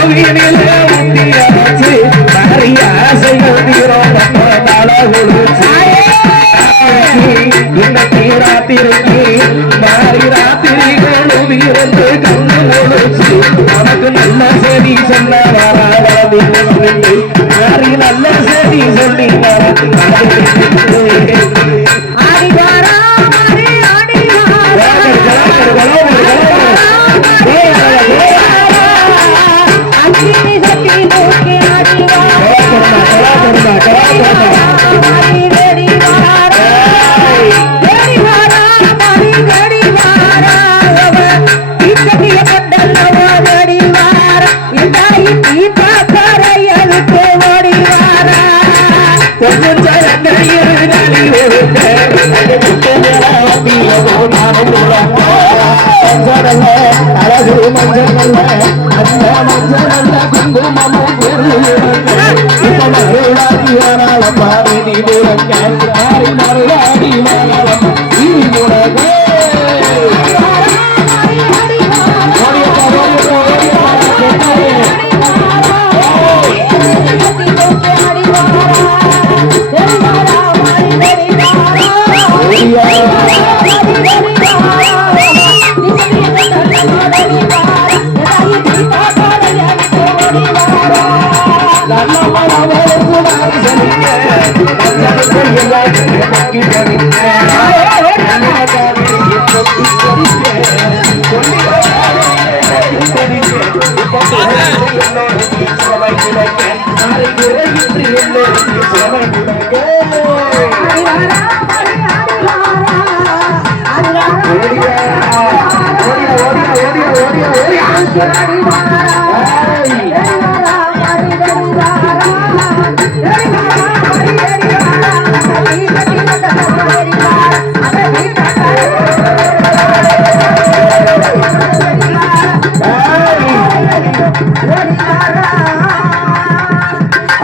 கோவிலே ஊத்தியாச்சு மரியாசைகள் தீரம் தள கொடுச்சு இன்னைக்கு ராத்திரிக்கு மாறி ராத்திரிகளும் இருந்து கண்ணு ஒழிச்சு உனக்கு நல்ல செய்தி சொல்ல வராது மாறி நல்ல செய்தி சொல்லி அழகு மஞ்சள் அந்த மஞ்சள் குங்குமமும் பாவினி முழங்க மருளாடி மலம் முழங்க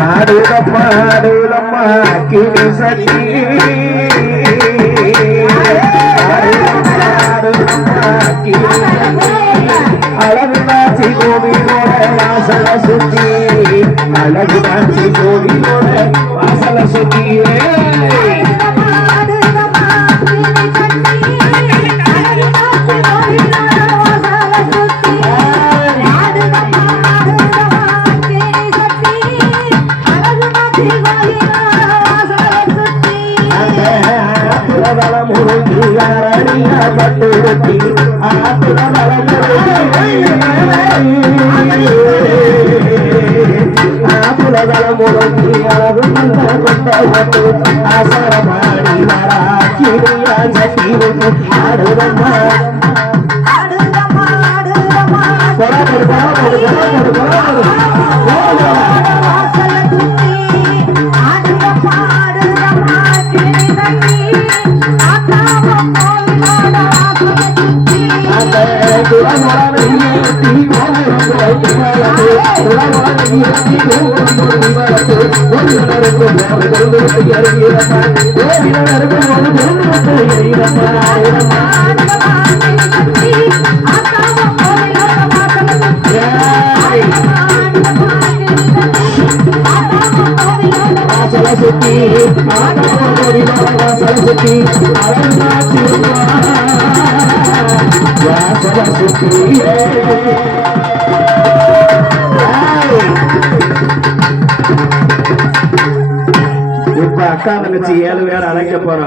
ஆடுதம்மா கிளி சட்டி அழகு நாச்சி கோவிலோட வாசல சுத்தி அழகு நாச்சி கோவிலோட வாசல சுத்தியே பட்டு ஆபுலதளம் முழங்கி அளவு கொண்டு ஆசரமாடி வரா கிரியா சட்டி ஆடுதம்மா இப்ப அக்கா தங்கச்சி 7 பேர் அழைக்க போறோம்.